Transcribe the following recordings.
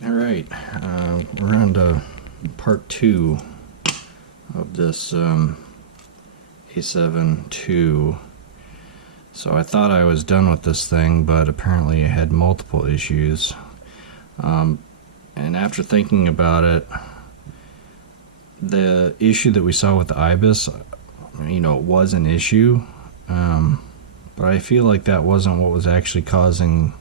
Alright, we're on to part 2 of this A72. So I thought I was done with this thing, but apparently it had multiple issues. And after thinking about it, the issue that we saw with the IBIS, it was an issue, but I feel like that wasn't what was actually causing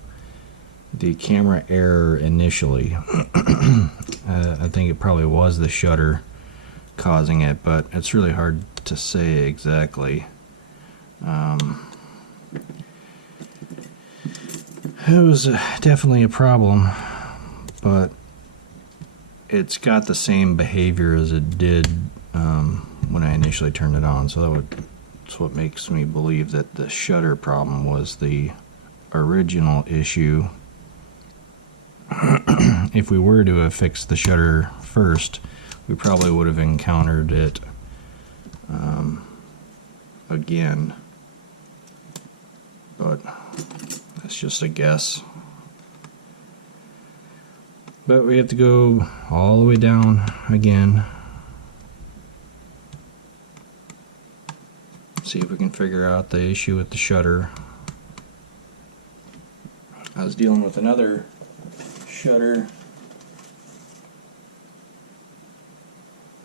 the camera error initially. I think it probably was the shutter causing it, but it's really hard to say exactly. It was definitely a problem, but it's got the same behavior as it did when I initially turned it on, so that's what makes me believe that the shutter problem was the original issue. If we were to have fixed the shutter first, we probably would have encountered it again, but that's just a guess. But we have to go all the way down again, see if we can figure out the issue with the shutter. I was dealing with another shutter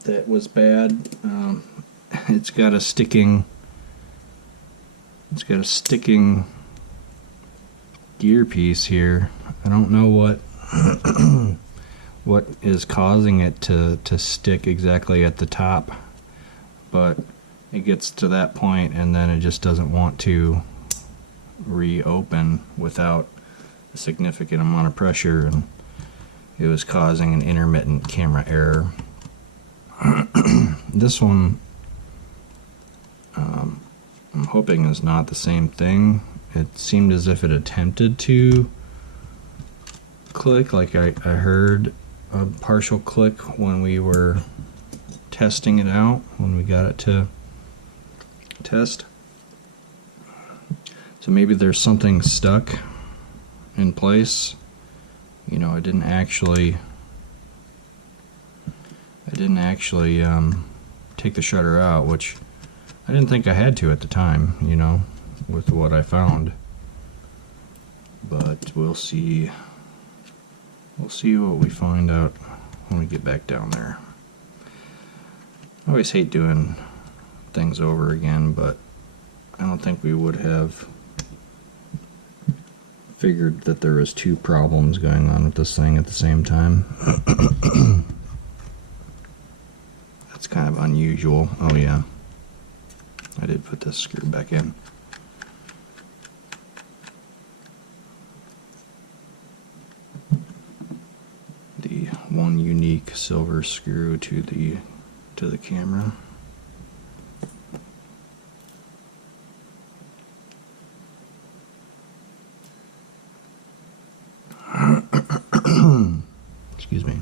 that was bad. It's got a sticking gear piece here. I don't know what is causing it to stick exactly at the top, but it gets to that point and then it just doesn't want to reopen without a significant amount of pressure, and it was causing an intermittent camera error. This one, I'm hoping is not the same thing. It seemed as if it attempted to click, like I heard a partial click when we were testing it out, when we got it to test. So maybe there's something stuck in place. I didn't actually take the shutter out, which I didn't think I had to at the time, with what I found. But we'll see what we find out when we get back down there. I always hate doing things over again, but I don't think we would have figured that there was two problems going on with this thing at the same time. That's kind of unusual. Oh yeah, I did put this screw back in. The one unique silver screw to the camera. Excuse me.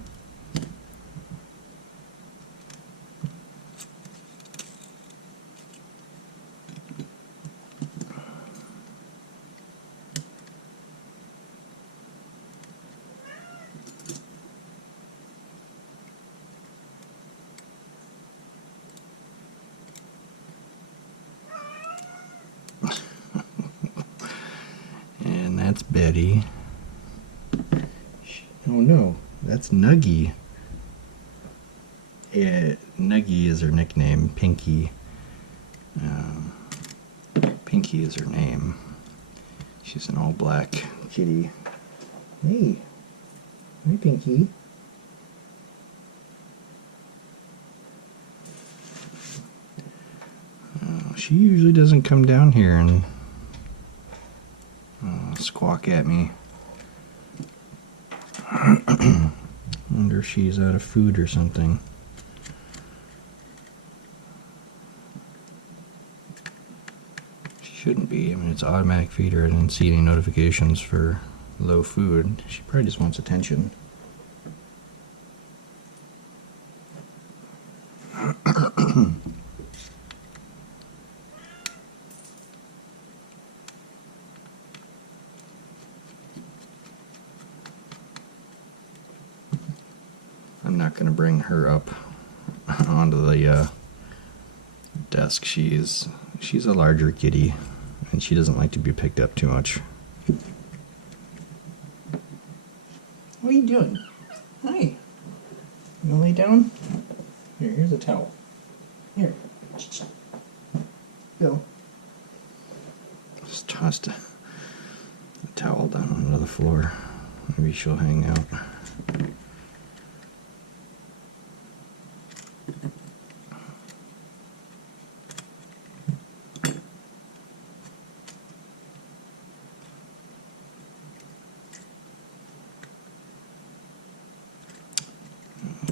And that's Betty. Oh no, that's Nuggy. Nuggy is her nickname. Pinky. Pinky is her name. She's an all-black kitty. Hey. Hi, Pinky. She usually doesn't come down here and squawk at me. Wonder if she's out of food or something. She shouldn't be. I mean, it's automatic feeder. I didn't see any notifications for low food. She probably just wants attention. I'm not going to bring her up onto the desk. She's a larger kitty, and she doesn't like to be picked up too much. What are you doing? Hi. You want to lay down? Here's a towel. Here. Go. Just tossed a towel down onto the floor. Maybe she'll hang out.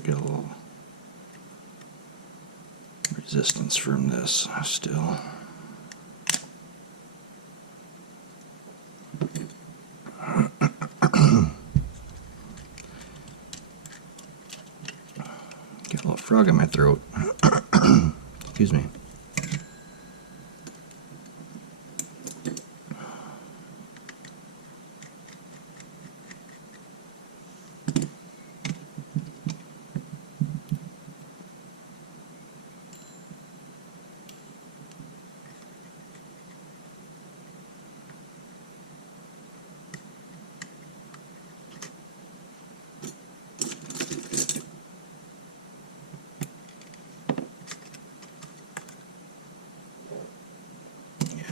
Get a little resistance from this still. Get a little frog in my throat. Excuse me.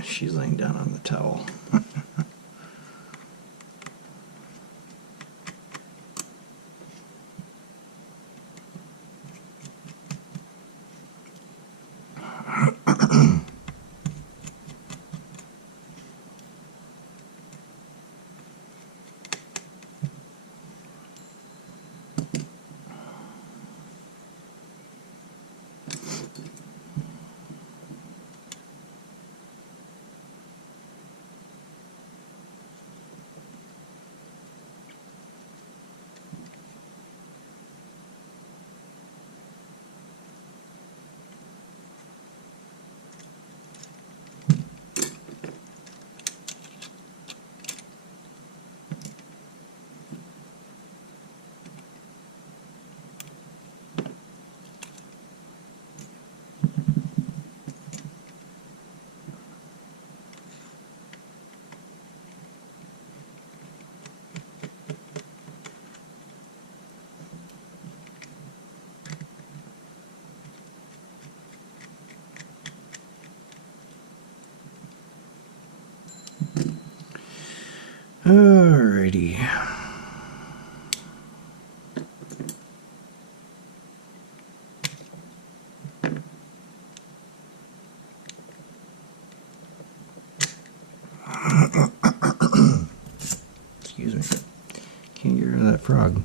She's laying down on the towel. Alrighty. Excuse me. Can't get rid of that frog.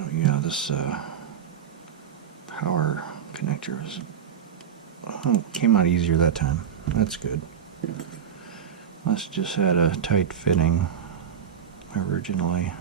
Oh yeah, this power connector came out easier that time. That's good. Must have just had a tight fitting originally.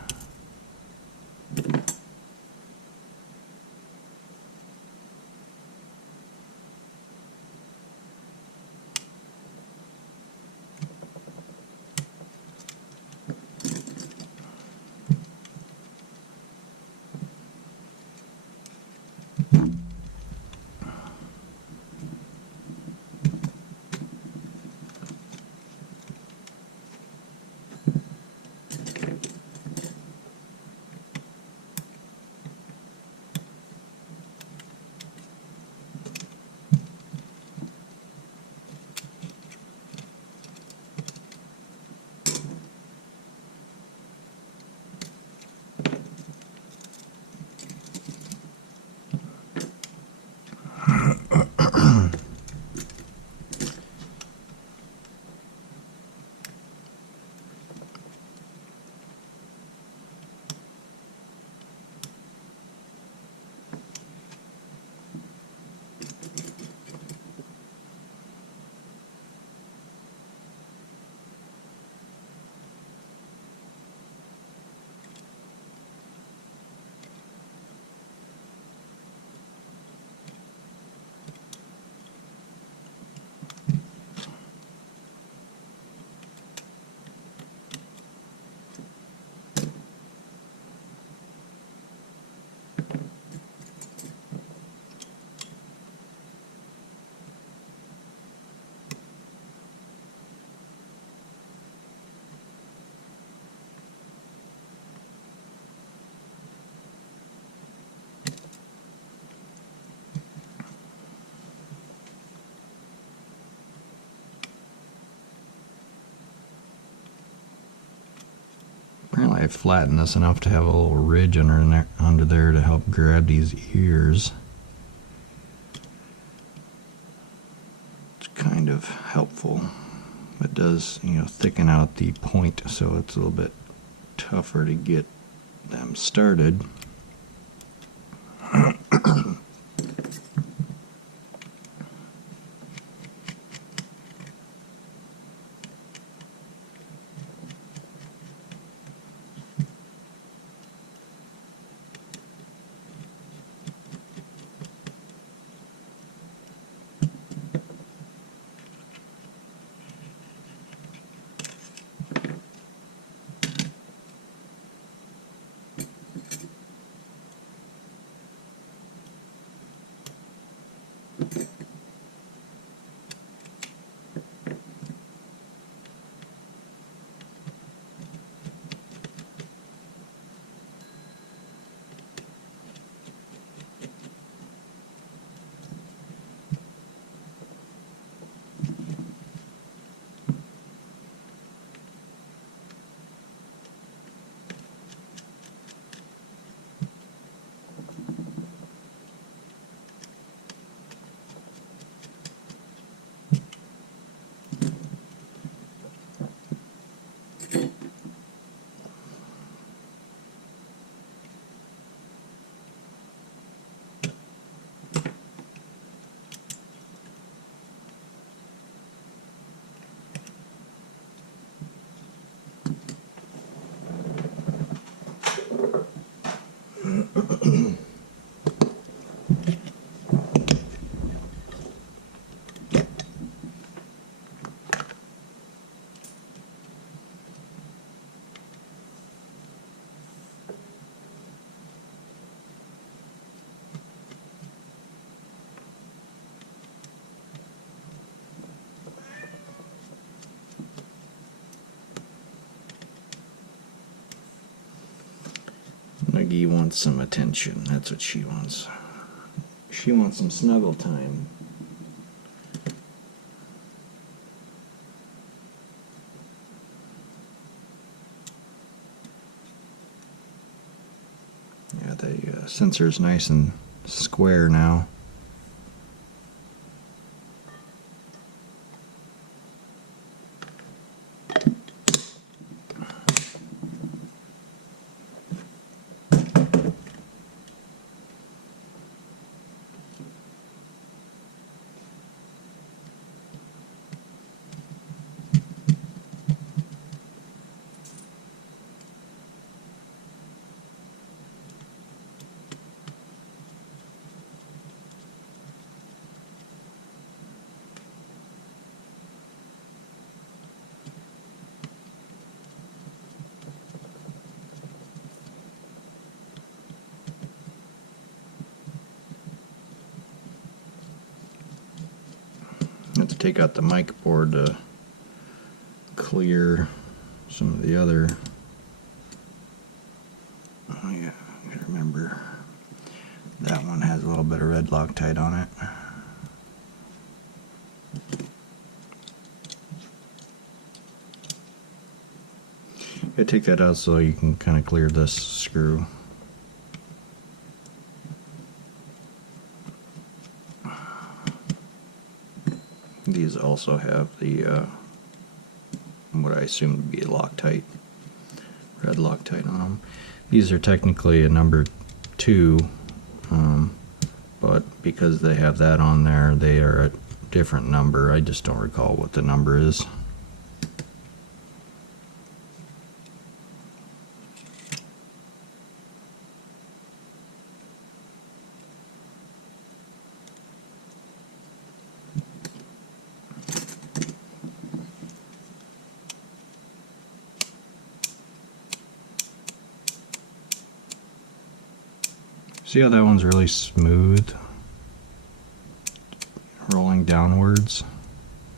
I flatten this enough to have a little ridge under there to help grab these ears. It's kind of helpful. It does, you know, thicken out the point so it's a little bit tougher to get them started. Nuggie wants some attention. That's what she wants. She wants some snuggle time. Yeah, the sensor's nice and square now. I have to take out the mic board to clear some of the other. Oh yeah, I gotta remember that one has a little bit of red Loctite on it. I take that out so you can kind of clear this screw. These also have the what I assume to be Loctite, red Loctite on them. These are technically a number 2, but because they have that on there, they are a different number. I just don't recall what the number is. See how that one's really smooth, rolling downwards?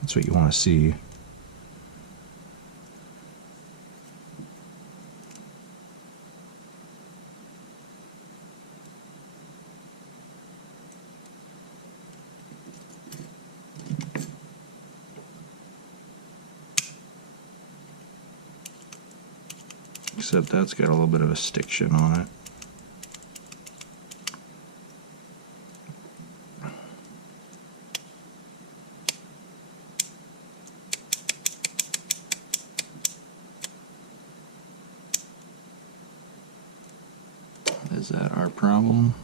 That's what you want to see. except that's got a little bit of a stiction on it. Is that our problem?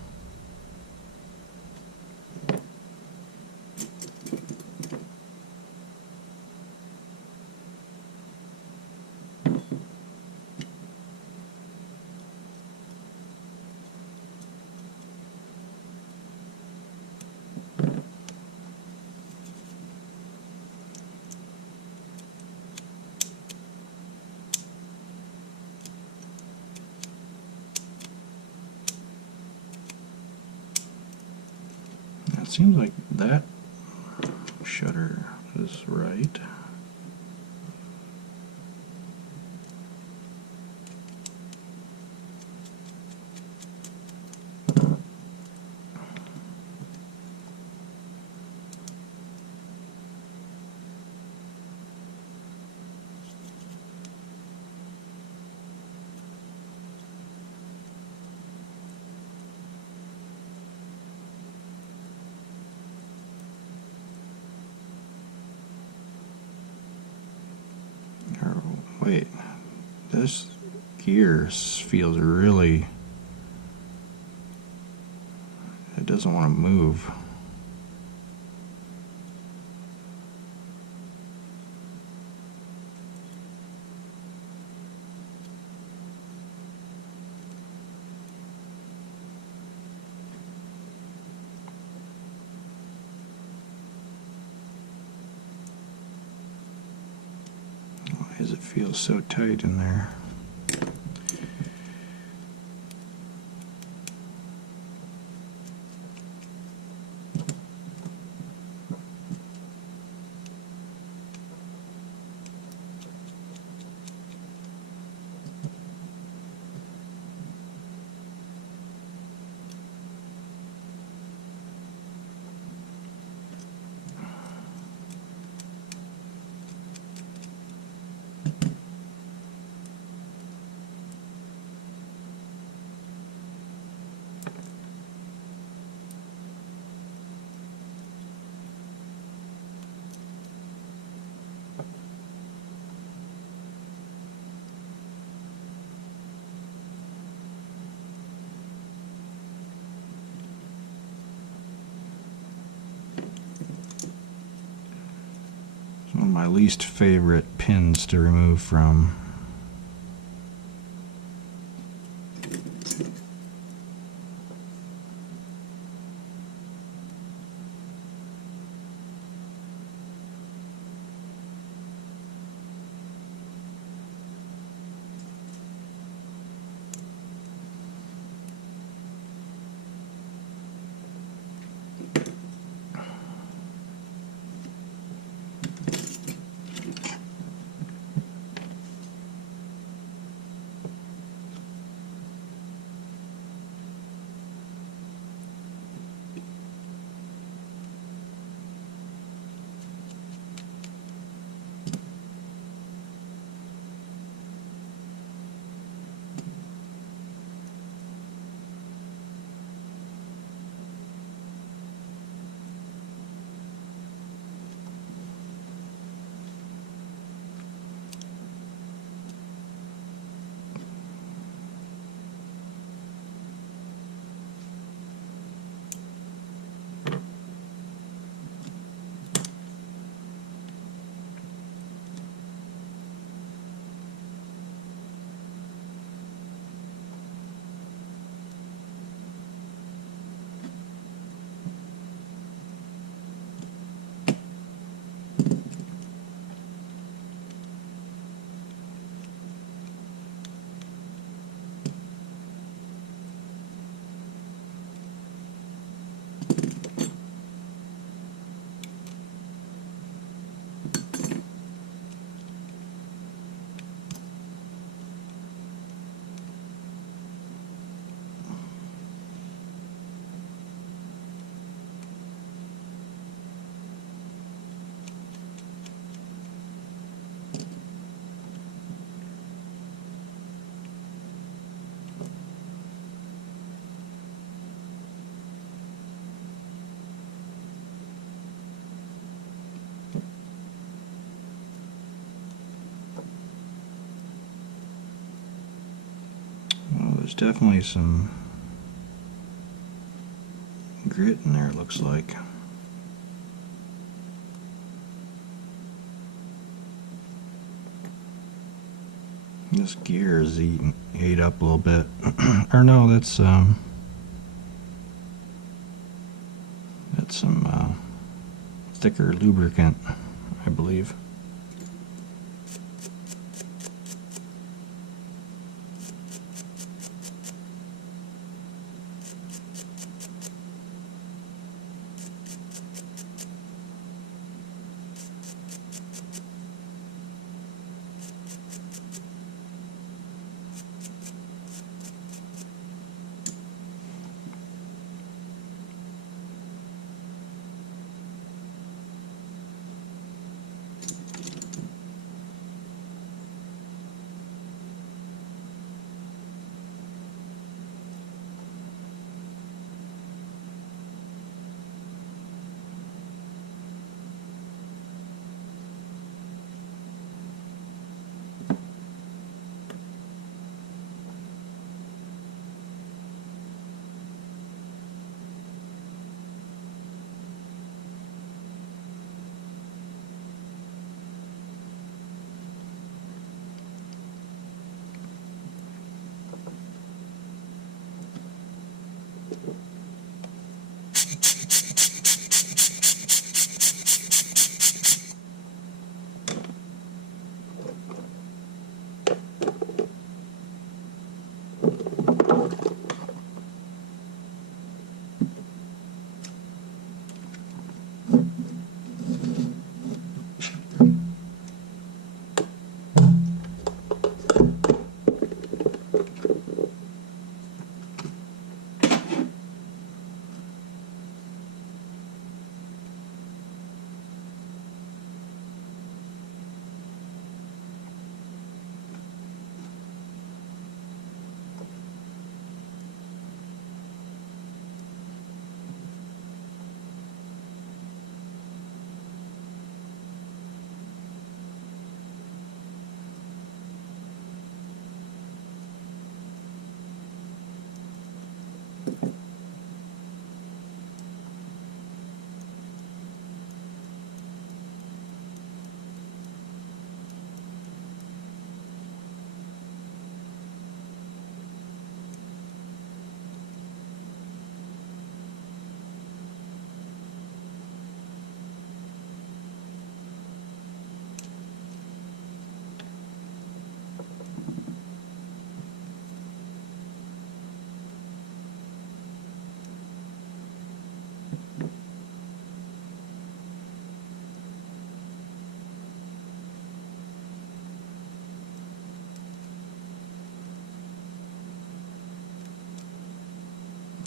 It seems like that shutter is right. Wait, this gear feels really, it doesn't want to move. Why does it feel so tight in there? One of my least favorite pins to remove from. there's definitely some grit in there, it looks like. This gear is ate up a little bit. Or no, that's some thicker lubricant, I believe.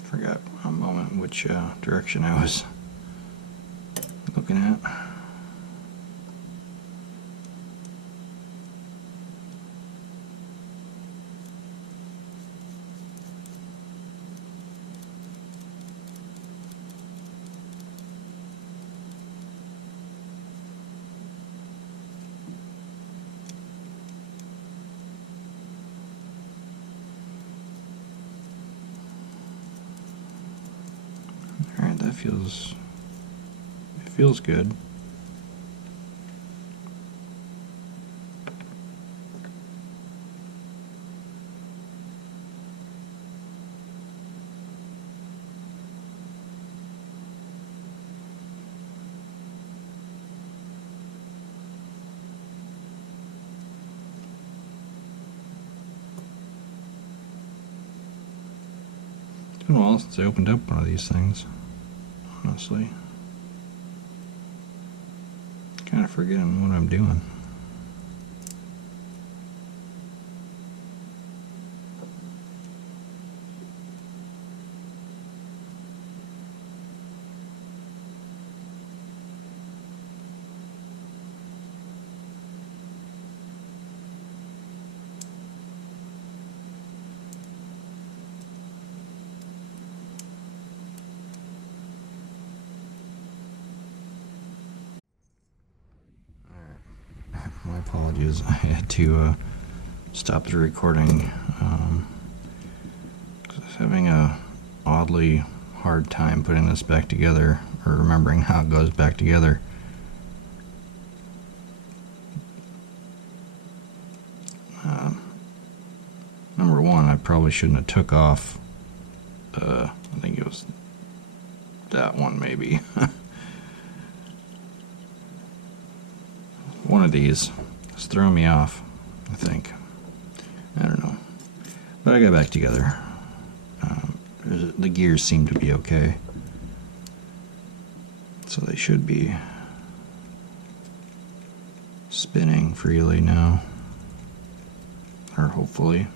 Forgot a moment which direction I was looking at. Alright, that feels good. It's been a while since I opened up one of these things, honestly. Kind of forgetting what I'm doing. My apologies, I had to stop the recording. having a oddly hard time putting this back together, or remembering how it goes back together. Number one, I probably shouldn't have took off, I think it was that one maybe. One of these is throwing me off, I think. I don't know. But I got back together. The gears seem to be okay. So they should be spinning freely now. Or hopefully.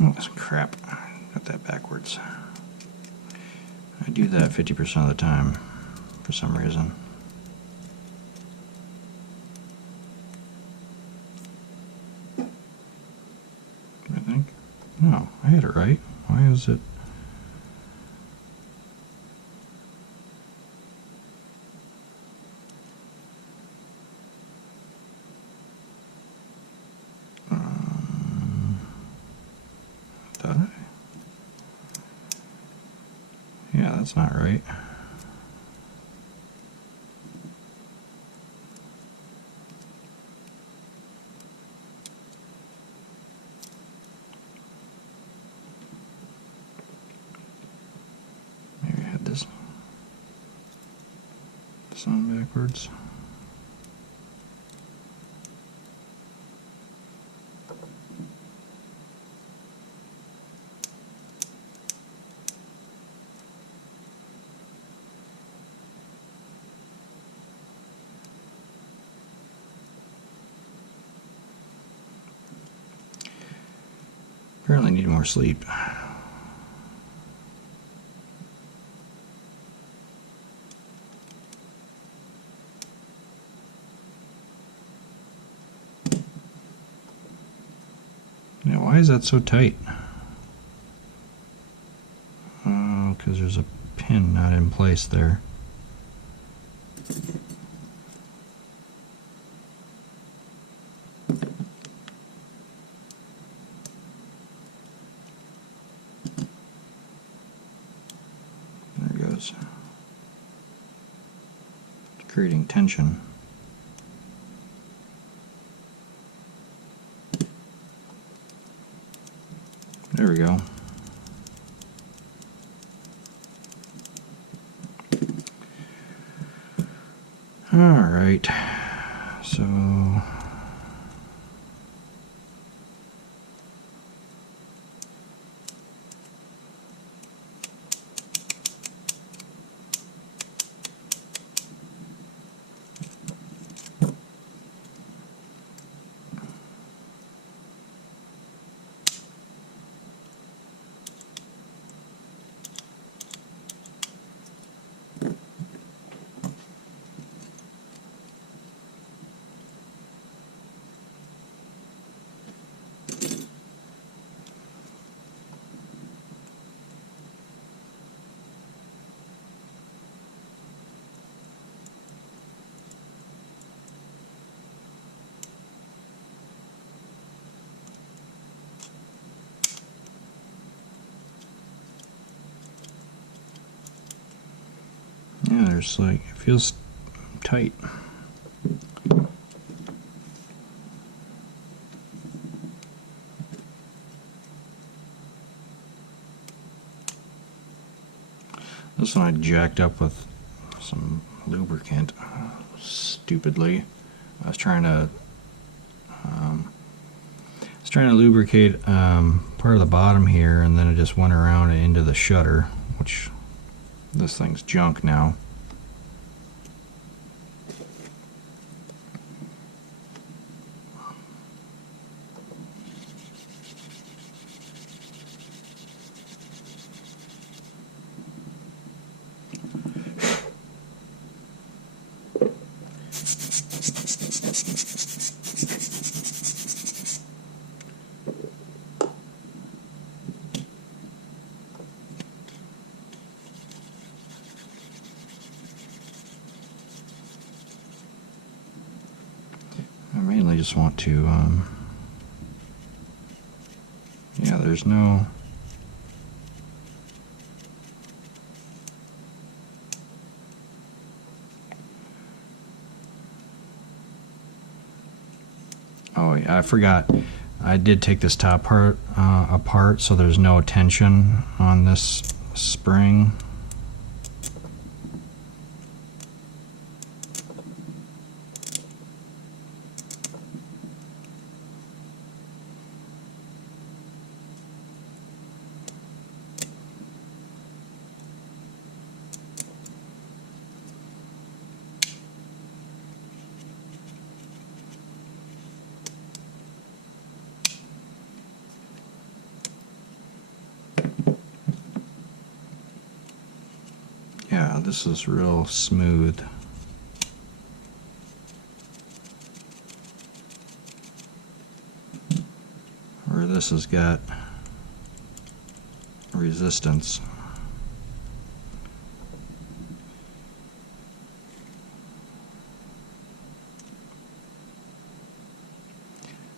Oh, crap. Got that backwards. I do that 50% of the time for some reason. I think. No, I had it right. Why is it? Thought I? Yeah, that's not right. Maybe I had this on backwards. Apparently need more sleep. Now, why is that so tight? Oh, because there's a pin not in place there. It's creating tension. There we go. All right. So there's like, it feels tight. This one I jacked up with some lubricant, stupidly. I was trying to lubricate part of the bottom here, and then it just went around and into the shutter, which this thing's junk now. I mainly just want to, yeah, there's no, oh yeah, I forgot, I did take this top part apart, so there's no tension on this spring. Yeah, this is real smooth. Where this has got resistance.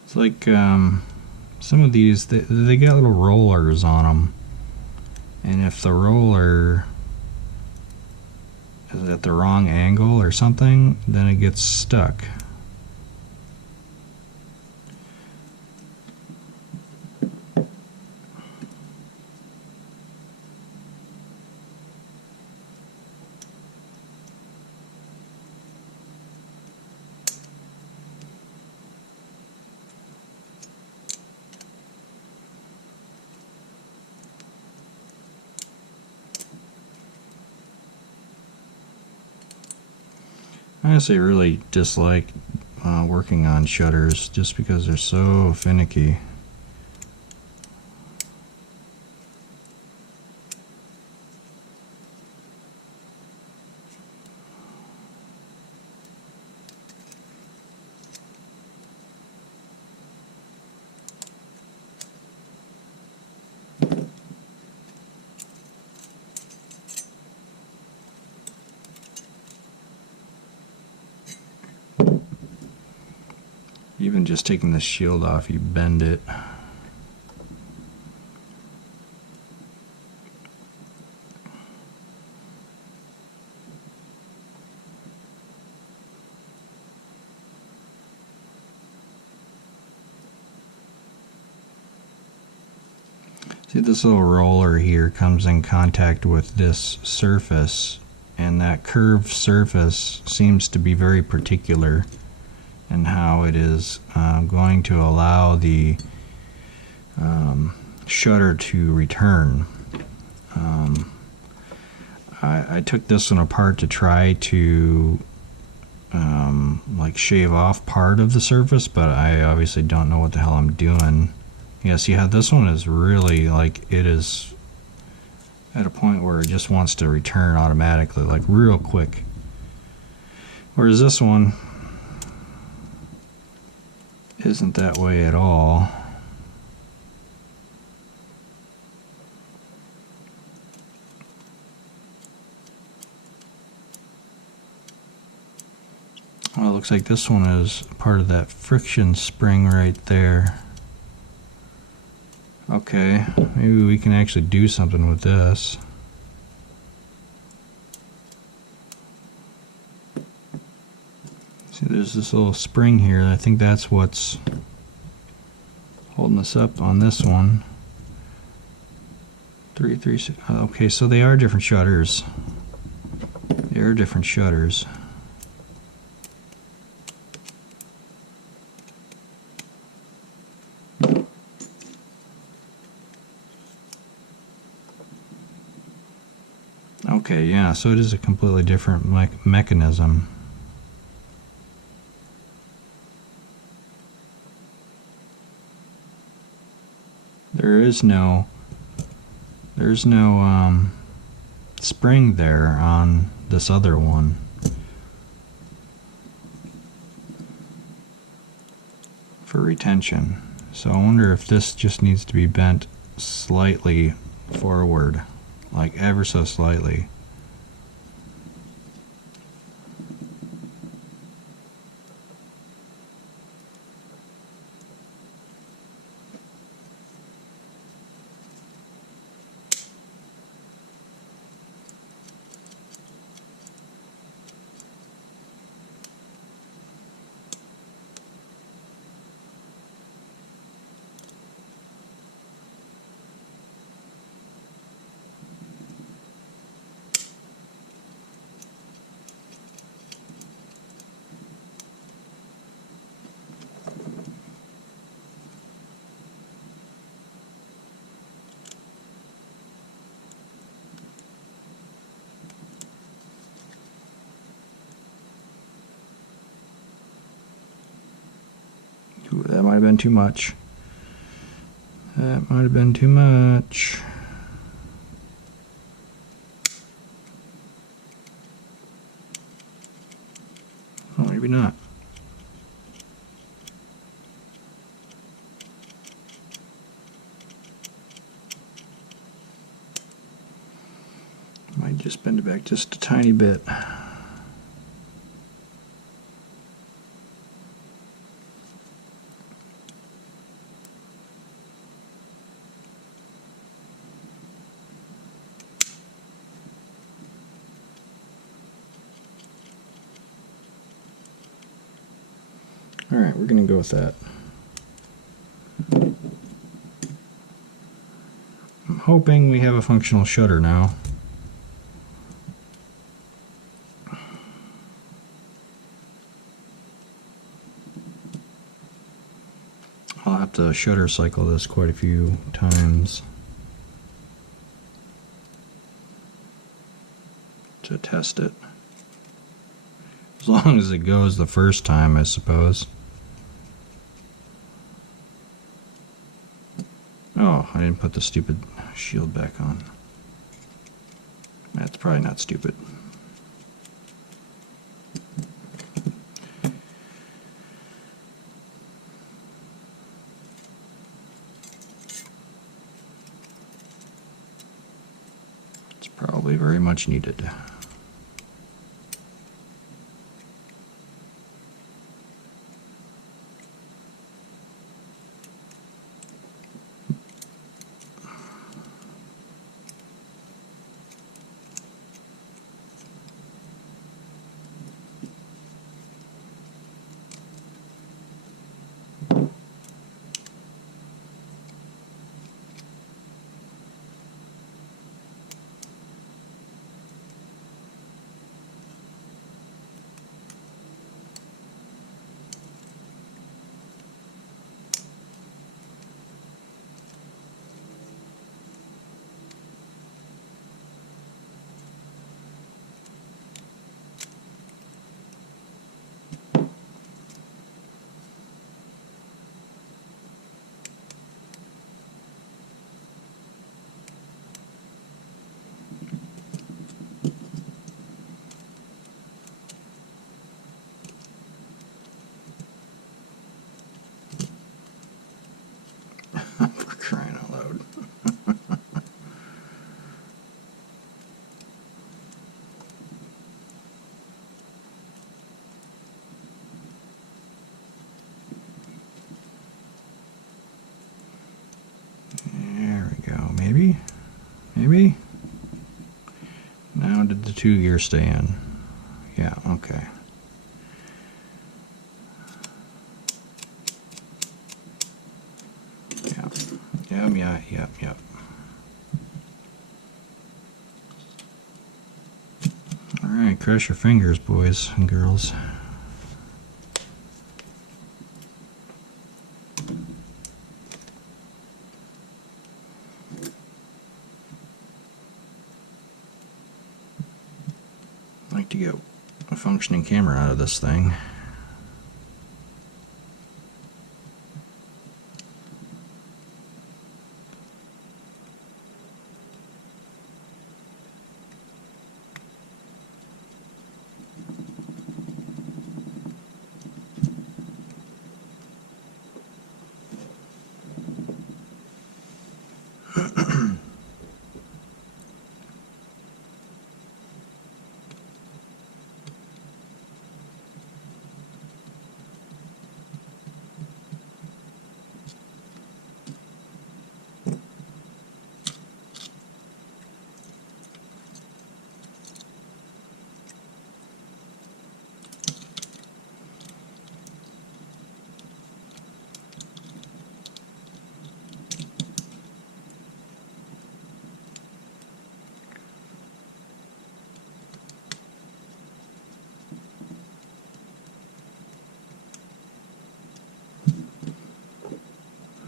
It's like some of these, they got little rollers on them, and if the roller is at the wrong angle or something, then it gets stuck. I honestly really dislike working on shutters just because they're so finicky. Even just taking the shield off, you bend it. See, this little roller here comes in contact with this surface, and that curved surface seems to be very particular and how it is going to allow the shutter to return. I took this one apart to try to like shave off part of the surface, but I obviously don't know what the hell I'm doing. Yeah, see how this one is really like, it is at a point where it just wants to return automatically, like real quick. Whereas this one isn't that way at all. Well, it looks like this one is part of that friction spring right there. Okay, maybe we can actually do something with this. See, there's this little spring here. I think that's what's holding us up on this one. 3, 3, 6. Okay, so they are different shutters. They are different shutters. Okay, yeah, so it is a completely different mechanism. There's no spring there on this other one. For retention. So I wonder if this just needs to be bent slightly forward, like ever so slightly. Ooh, that might have been too much. That might have been too much. Oh, maybe not. Might just bend it back just a tiny bit. Alright, we're going to go with that. I'm hoping we have a functional shutter now. I'll have to shutter cycle this quite a few times to test it. As long as it goes the first time, I suppose. Oh, I didn't put the stupid shield back on. That's probably not stupid. It's probably very much needed. For crying out loud. There we go. Maybe? Maybe? Now did the 2 gear stay in? Yeah, okay. Yep. Alright, cross your fingers, boys and girls. I'd like to get a functioning camera out of this thing.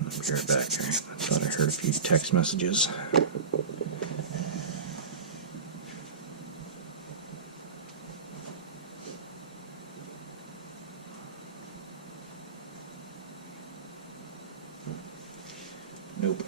I'll be right back. I thought I heard a few text messages. Nope.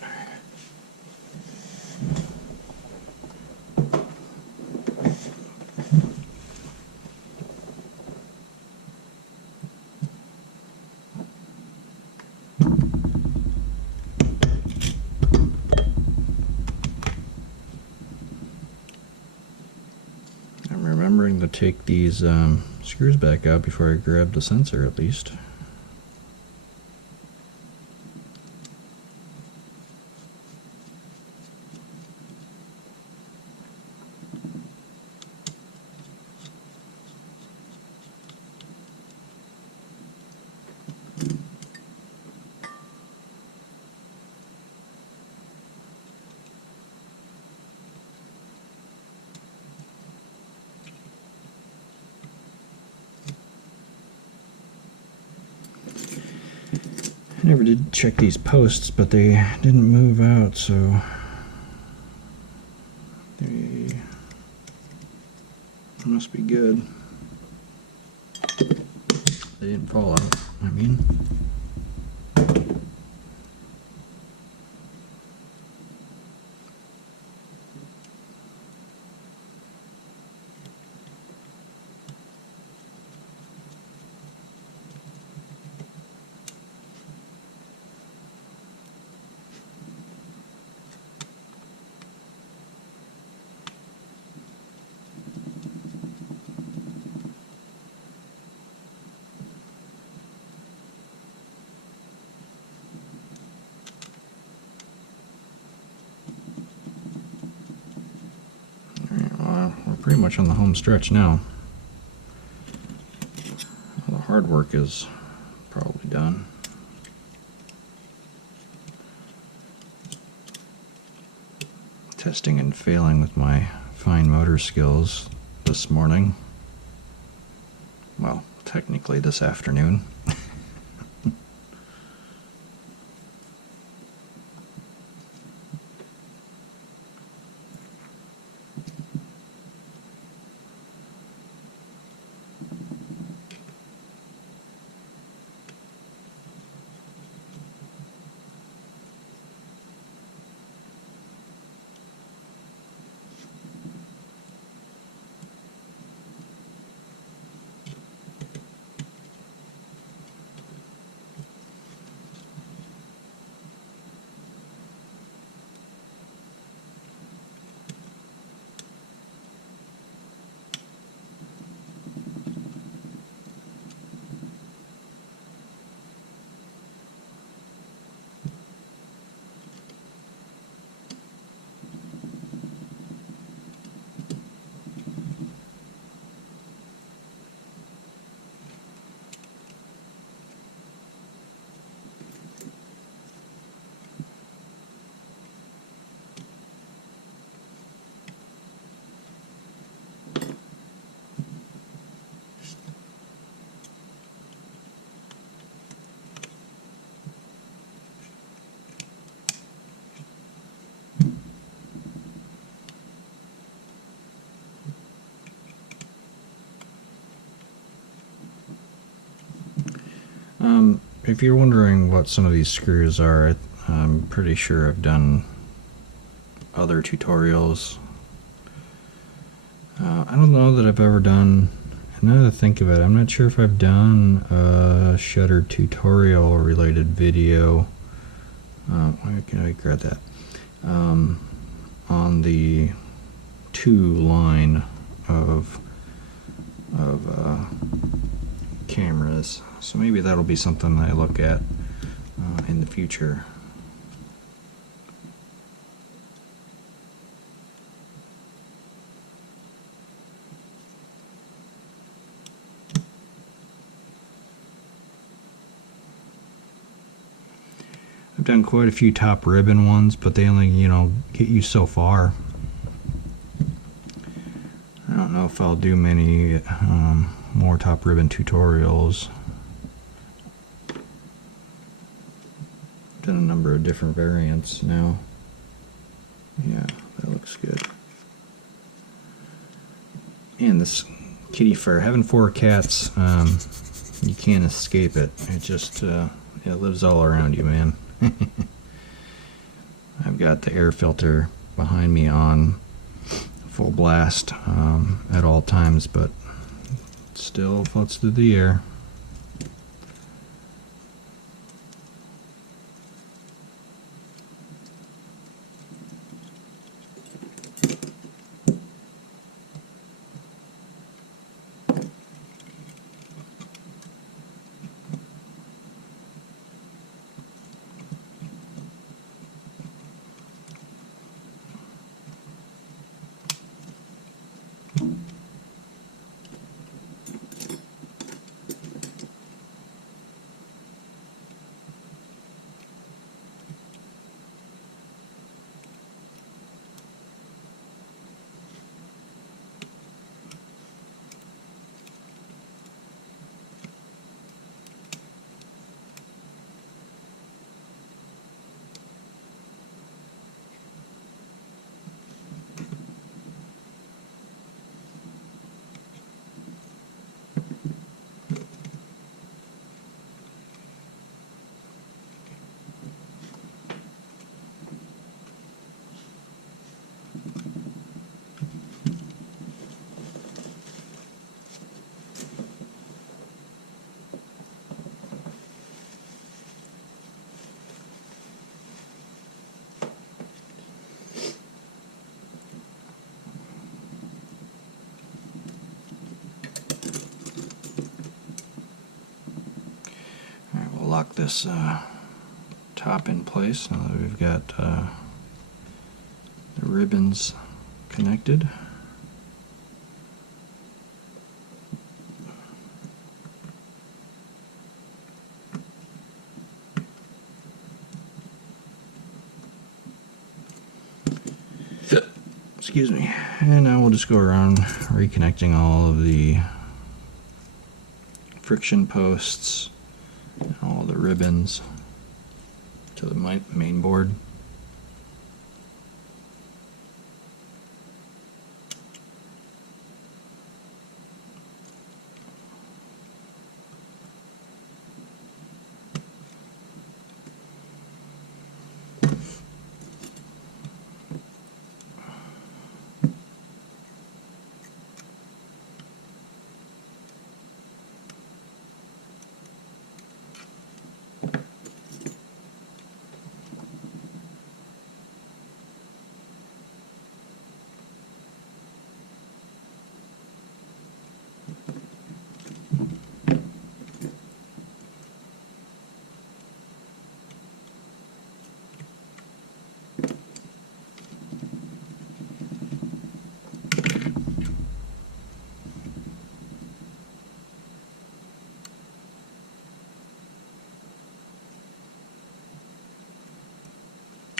I'm remembering to take these screws back out before I grab the sensor, at least. I never did check these posts, but they didn't move out, so they must be good. They didn't fall out, I mean. We're pretty much on the home stretch now. All the hard work is probably done. Testing and failing with my fine motor skills this morning. Well, technically this afternoon. If you're wondering what some of these screws are, I'm pretty sure I've done other tutorials. I don't know that I've ever done, now that I think of it, I'm not sure if I've done a shutter tutorial related video. Why can I grab that? On the 2 line of cameras. So maybe that'll be something that I look at in the future. I've done quite a few top ribbon ones, but they only, get you so far. I don't know if I'll do many more top ribbon tutorials. Done a number of different variants now. Yeah, that looks good. And this kitty fur, having 4 cats, you can't escape it. It just it lives all around you, man. I've got the air filter behind me on full blast at all times, but it still floats through the air. Lock this top in place now that we've got the ribbons connected. Excuse me. And now we'll just go around reconnecting all of the friction posts, all the ribbons to the main board.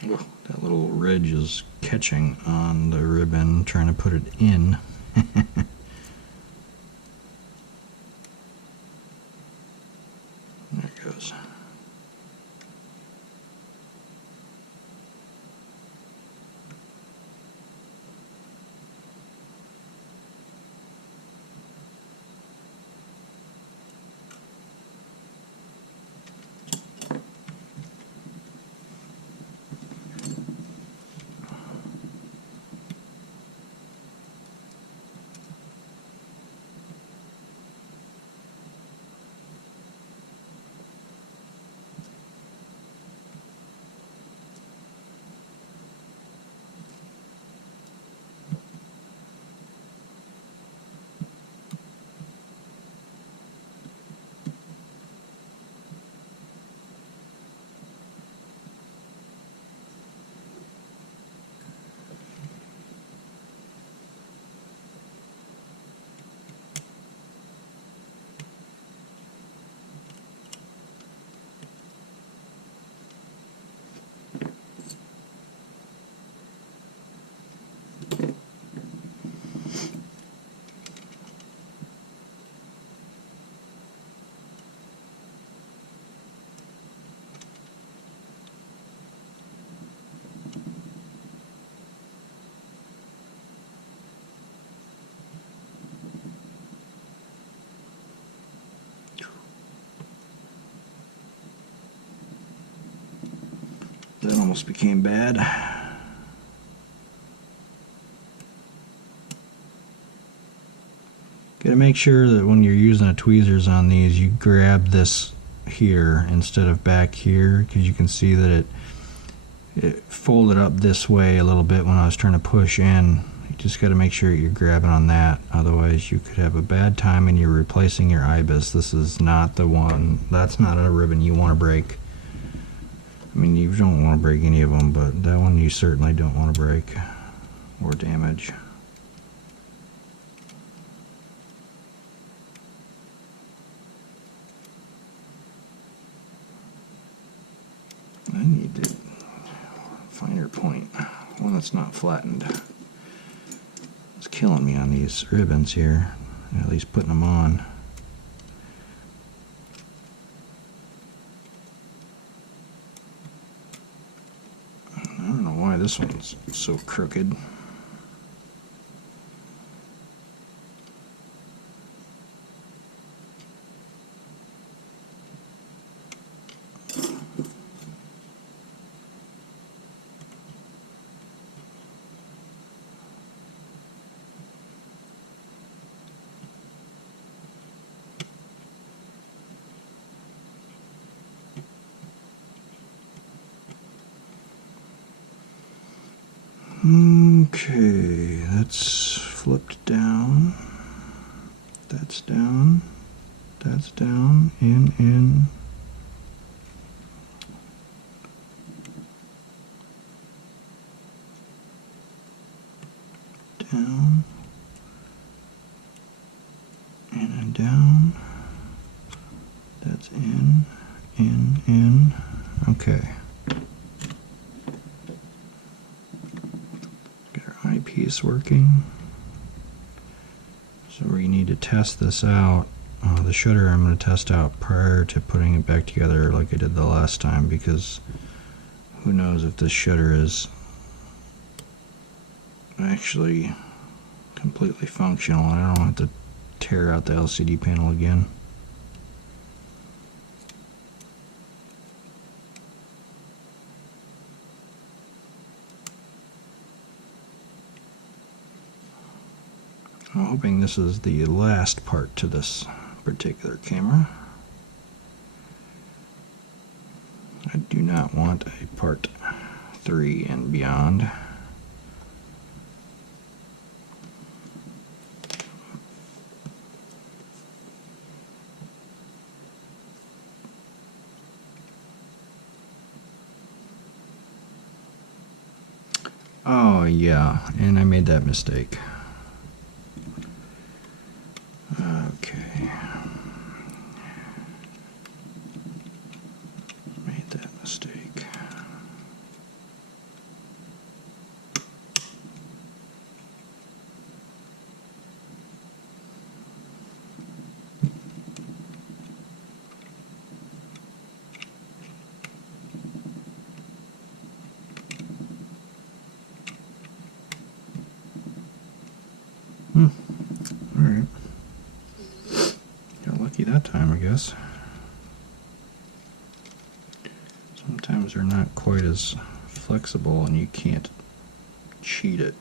Oh, that little ridge is catching on the ribbon, trying to put it in. There it goes. almost became bad. Gotta make sure that when you're using the tweezers on these, you grab this here instead of back here, because you can see that it folded up this way a little bit when I was trying to push in. You just got to make sure you're grabbing on that, otherwise you could have a bad time and you're replacing your IBIS. This is not the one. That's not a ribbon you want to break. I mean, you don't want to break any of them, but that one you certainly don't want to break or damage. I need to finer point, one that's not flattened. It's killing me on these ribbons here, at least putting them on. I don't know why this one's so crooked. Okay, that's flipped down. That's down. That's down. In. Down. In and down. That's in. Okay. Eyepiece working. So we need to test this out. The shutter I'm going to test out prior to putting it back together like I did the last time, because who knows if this shutter is actually completely functional and I don't have to tear out the LCD panel again. I'm hoping this is the last part to this particular camera. I do not want a part 3 and beyond. Oh yeah, and I made that mistake. Okay. Made that mistake. All right. Got lucky that time, I guess. Sometimes they're not quite as flexible and you can't cheat it.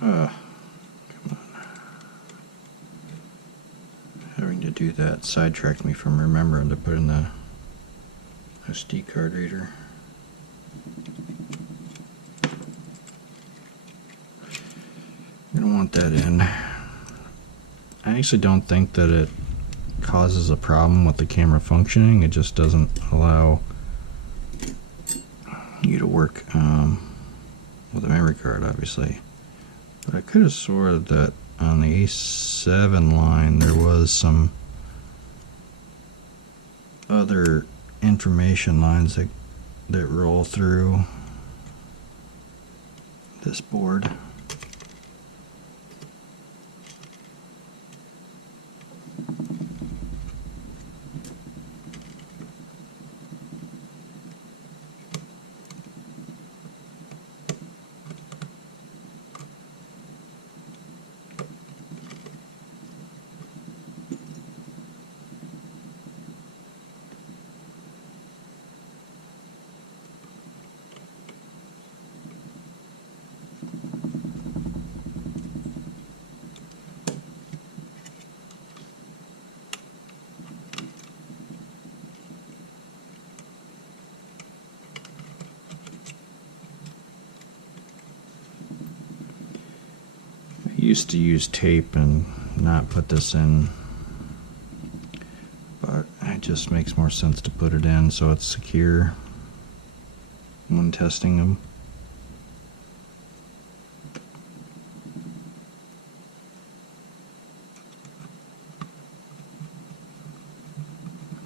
Come on. Having to do that sidetracked me from remembering to put in the SD card reader. You don't want that in. I actually don't think that it causes a problem with the camera functioning. It just doesn't allow you to work with a memory card, obviously. But I could have swore that on the A7 line there was some other information lines that roll through this board. Used to use tape and not put this in, but it just makes more sense to put it in so it's secure when testing them.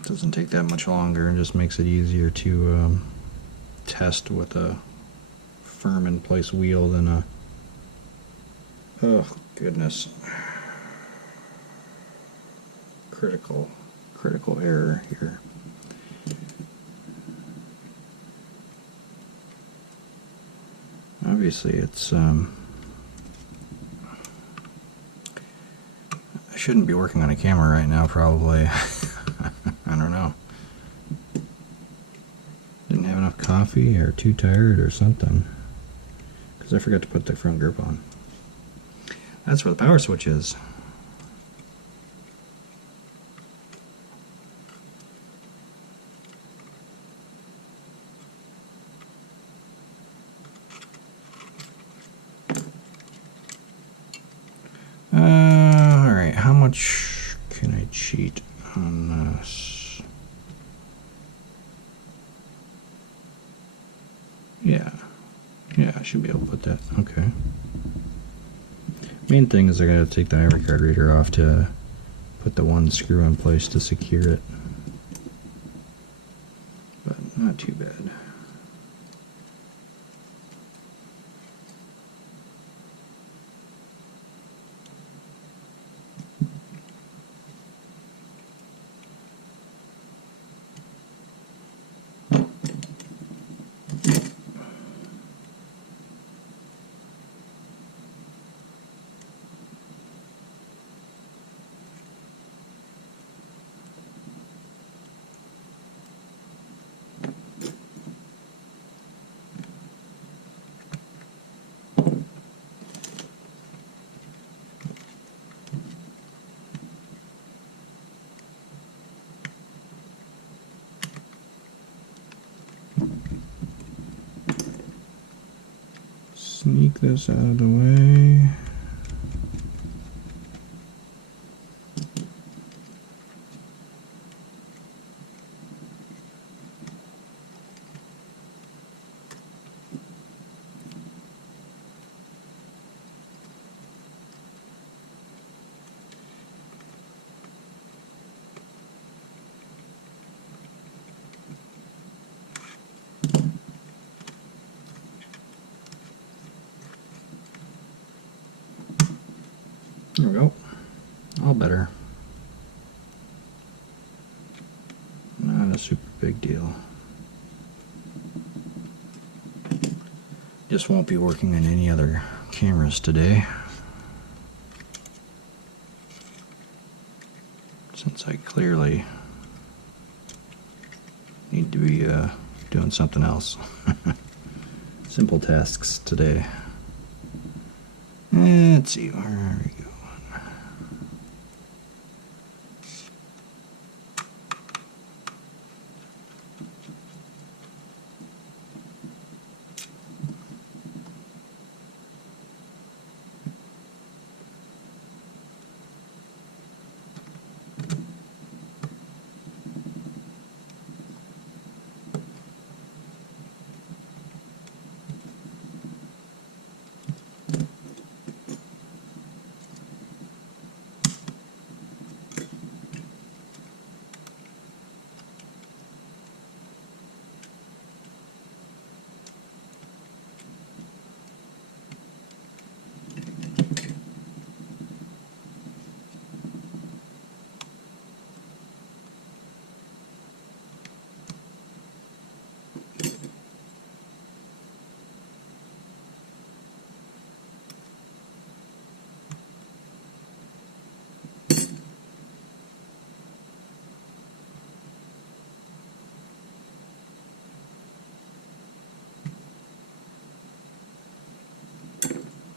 It doesn't take that much longer and just makes it easier to test with a firm in place wheel than a oh, goodness. Critical error here. Obviously, it's, I shouldn't be working on a camera right now, probably. I don't know. Didn't have enough coffee, or too tired, or something. Because I forgot to put the front grip on. That's where the power switch is. Alright, how much can I cheat on this? Yeah, I should be able to put that. Okay. Main thing is I gotta take the memory card reader off to put the one screw in place to secure it. But not too bad. Sneak this out of the way. There we go. All better. Not a super big deal. Just won't be working on any other cameras today, since I clearly need to be doing something else. Simple tasks today. Let's see, where are we going?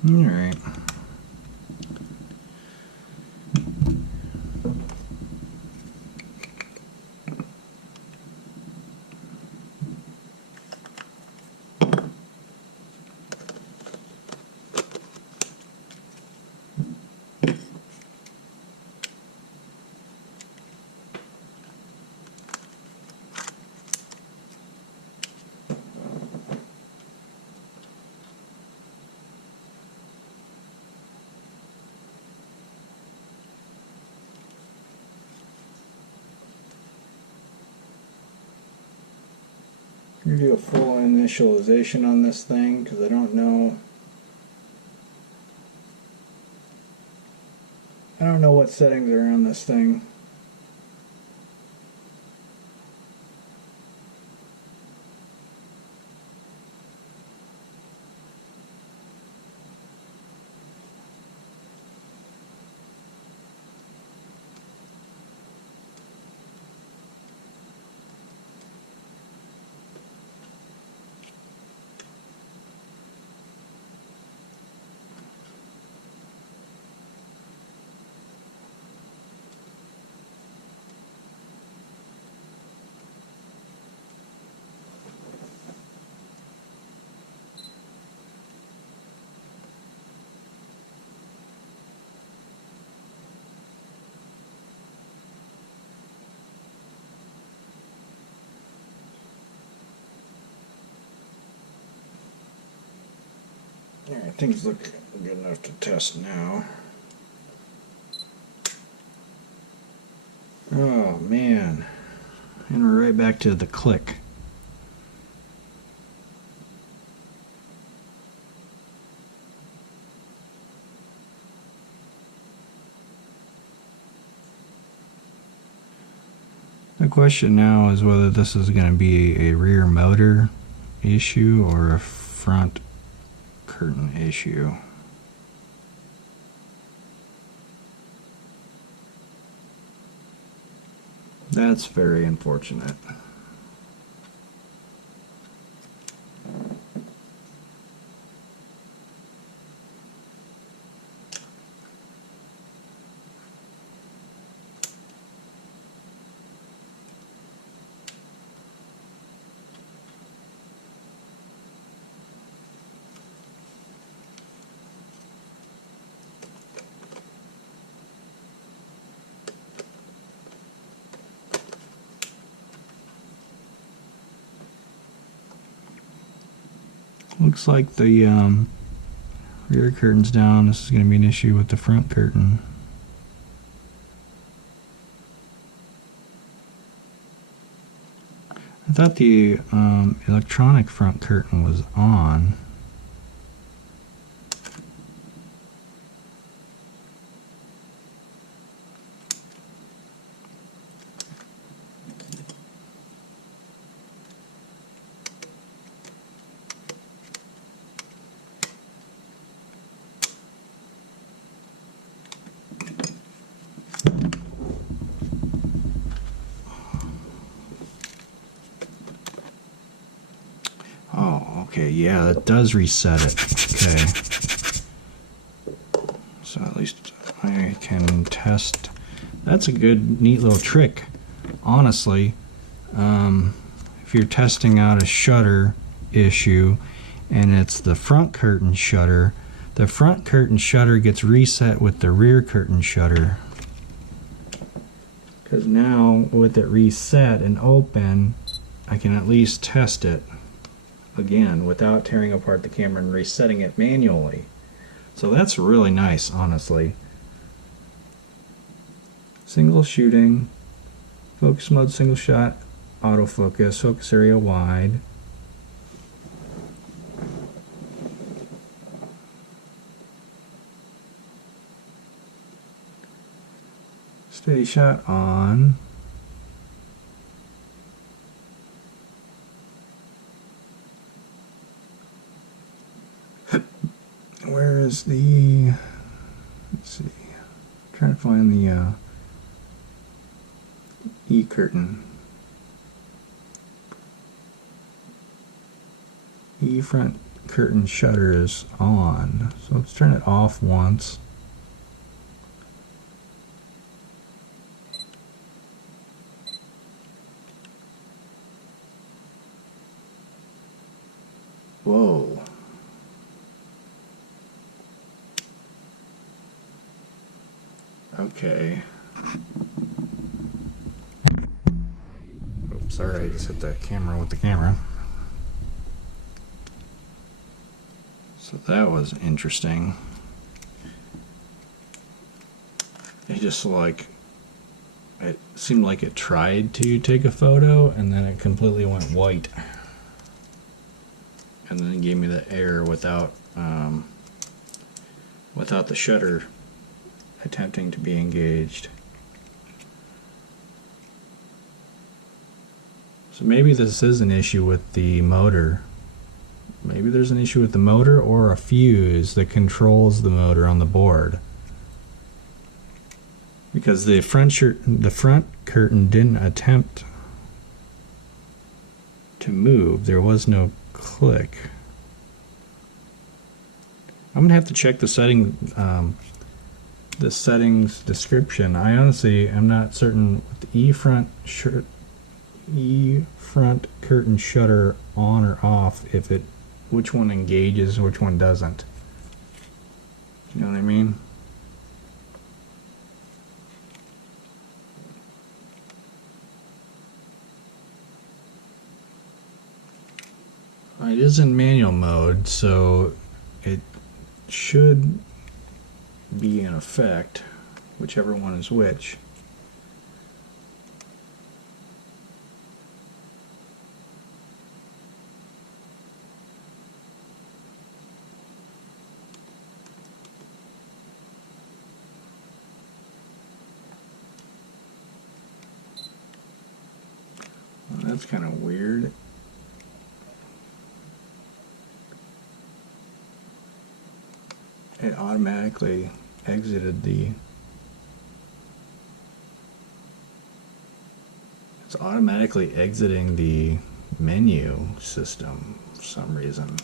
Alright. I'm going to do a full initialization on this thing because I don't know what settings are on this thing. Alright, things look good enough to test now. Oh man, and we're right back to the click. The question now is whether this is going to be a rear motor issue or a front curtain issue. That's very unfortunate. Looks like the rear curtain's down. This is going to be an issue with the front curtain. I thought the electronic front curtain was on. Okay, yeah, that does reset it. Okay. So at least I can test. That's a good, neat little trick, honestly. If you're testing out a shutter issue and it's the front curtain shutter, the front curtain shutter gets reset with the rear curtain shutter. Because now, with it reset and open, I can at least test it again without tearing apart the camera and resetting it manually. So that's really nice, honestly. Single shooting, focus mode, single shot, autofocus, focus area wide. Steady shot on. Where is the, let's see, I'm trying to find the E curtain. E front curtain shutter is on. So let's turn it off once. Whoa. Okay. Oops, sorry, I just hit the camera with the camera. So that was interesting. It just like, it seemed like it tried to take a photo and then it completely went white. And then it gave me the error without the shutter attempting to be engaged. So maybe this is an issue with the motor. Maybe there's an issue with the motor or a fuse that controls the motor on the board. Because the front curtain didn't attempt to move. There was no click. I'm gonna have to check the settings description. I honestly am not certain with the E front curtain shutter on or off, if it, which one engages, which one doesn't. You know what I mean? It is in manual mode, so it should be in effect, whichever one is which. Well, that's kind of weird. It automatically exited the... It's automatically exiting the menu system for some reason.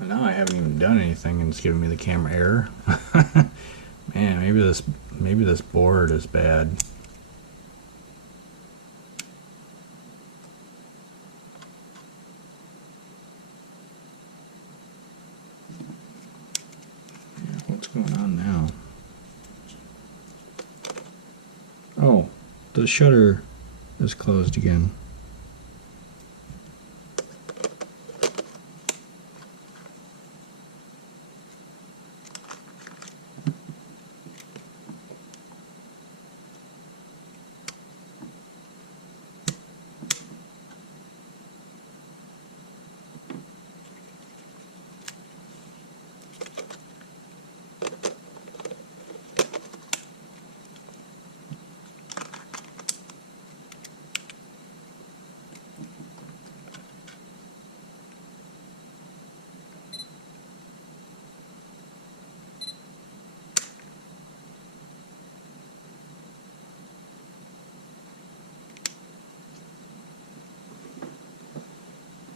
And now I haven't even done anything and it's giving me the camera error. Man, maybe this board is bad. Yeah, what's going on now? Oh, the shutter is closed again.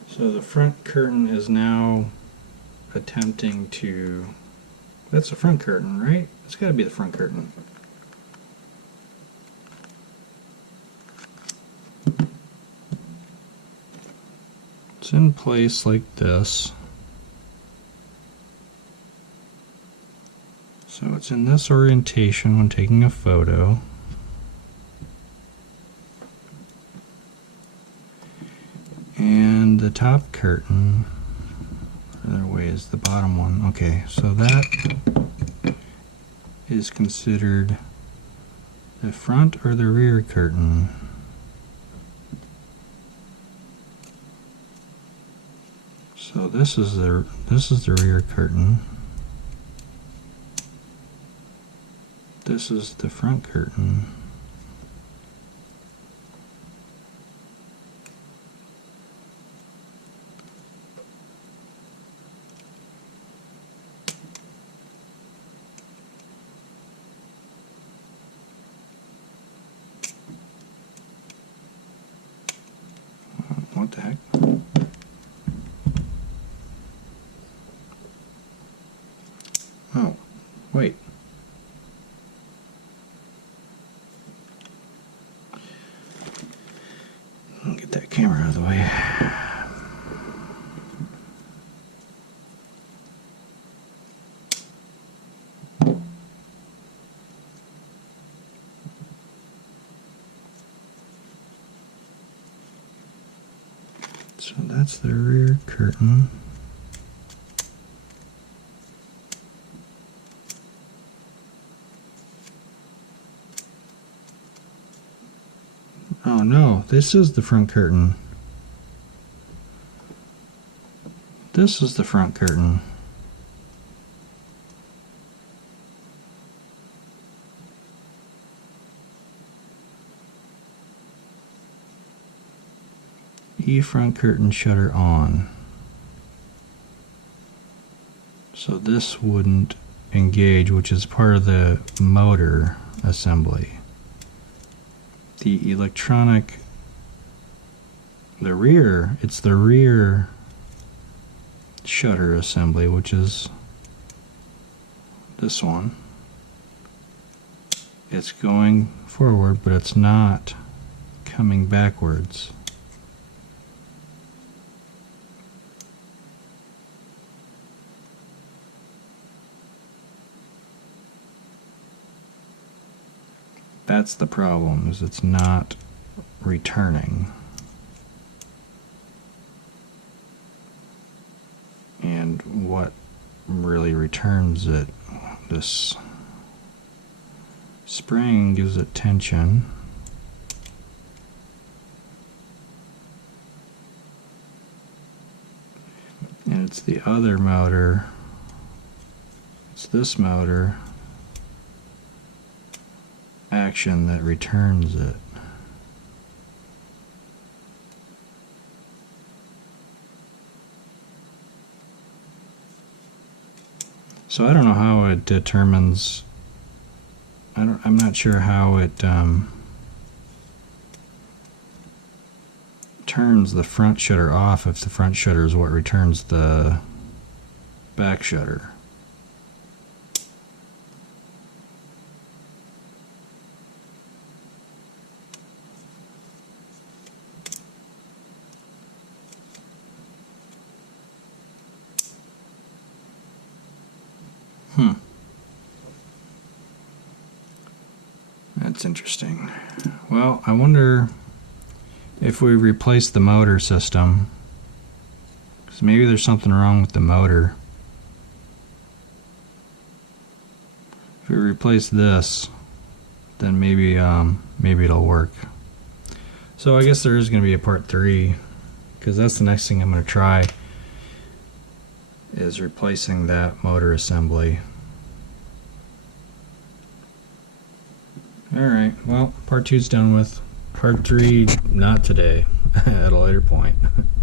So the front curtain is now attempting to... That's the front curtain, right? It's got to be the front curtain. It's in place like this. So it's in this orientation when taking a photo. And the top curtain, other way is the bottom one. Okay, so that is considered the front or the rear curtain. So this is the rear curtain. This is the front curtain. What the heck? Oh, wait. I'll get that camera out of the way. So that's the rear curtain. Oh no, this is the front curtain. This is the front curtain. E front curtain shutter on. So this wouldn't engage, which is part of the motor assembly. The electronic, the rear, it's the rear shutter assembly, which is this one. It's going forward, but it's not coming backwards. That's the problem, is it's not returning. And what really returns it, this spring gives it tension. And it's the other motor, it's this motor action that returns it. So I don't know how it determines, I'm not sure how it turns the front shutter off if the front shutter is what returns the back shutter. That's interesting. Well, I wonder if we replace the motor system, because maybe there's something wrong with the motor. If we replace this, then maybe maybe it'll work. So I guess there is going to be a part 3, because that's the next thing I'm going to try, is replacing that motor assembly. Alright, well, part 2's done with. Part 3, not today, at a later point.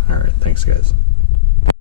Alright, thanks guys.